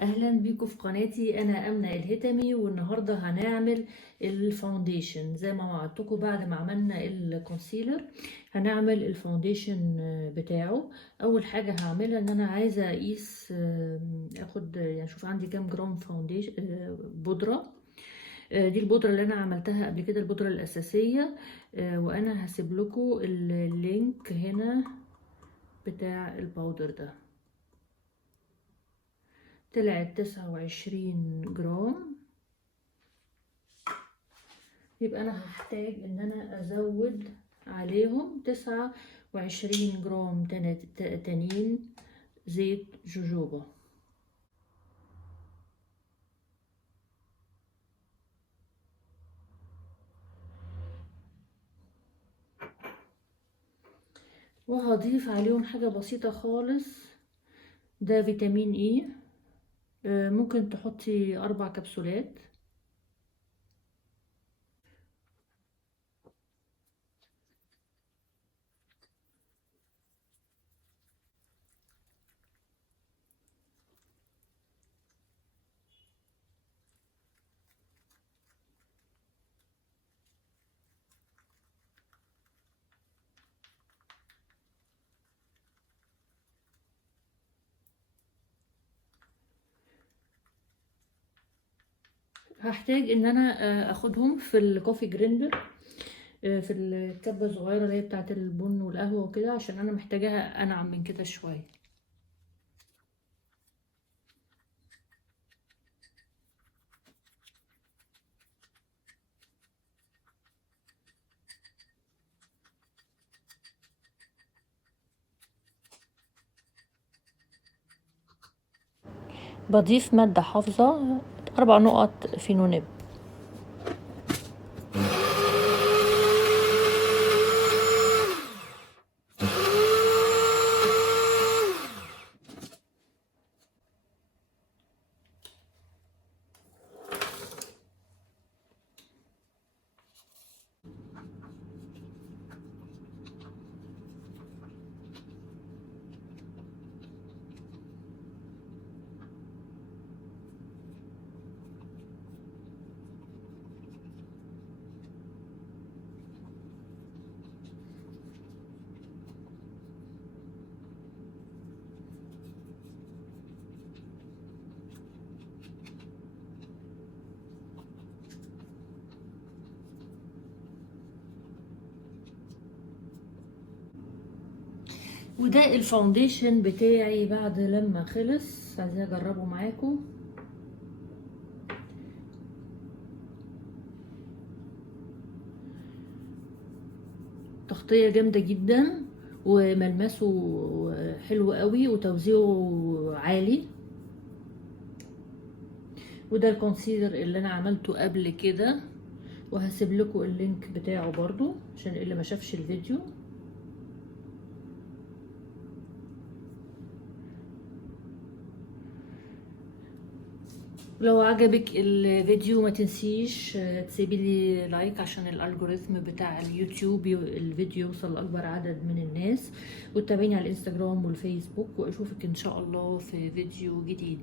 اهلا بيكم في قناتي. انا امنه الهتمي، والنهارده هنعمل الفاونديشن زي ما وعدتكم. بعد ما عملنا الكونسيلر هنعمل الفاونديشن بتاعه. اول حاجه هعملها ان انا عايزه اقيس، اخد يعني اشوف عندي كام جرام فاونديشن بودره. دي البودره اللي انا عملتها قبل كده، البودره الاساسيه. وانا هسيب لكم اللينك هنا بتاع الباودر ده. طلعت 29 جرام. يبقى انا هحتاج ان انا ازود عليهم 29 جرام تانيين زيت جوجوبا. وهضيف عليهم حاجة بسيطة خالص، ده فيتامين اي. ممكن تحطي 4 كبسولات. هحتاج ان انا اخدهم في الكوفي جريندر، في الكبة الصغيرة اللي هي بتاعت البن والقهوة وكده، عشان انا محتاجاها انعم من كده شوية. بضيف مادة حافظة 4 نقط فينونيب. وده الفاونديشن بتاعي بعد لما خلص. عايزين اجربه معاكم. تغطية جامدة جدا، وملمسه حلو قوي، وتوزيعه عالي. وده الكونسيلر اللي انا عملته قبل كده، وهسيب لكم اللينك بتاعه برضو عشان اللي ما شافش الفيديو. لو عجبك الفيديو ما تنسيش تسيبي لي لايك عشان الالجوريثم بتاع اليوتيوب الفيديو يوصل لاكبر عدد من الناس، وتتابعيني على الانستجرام والفيسبوك، واشوفك ان شاء الله في فيديو جديد.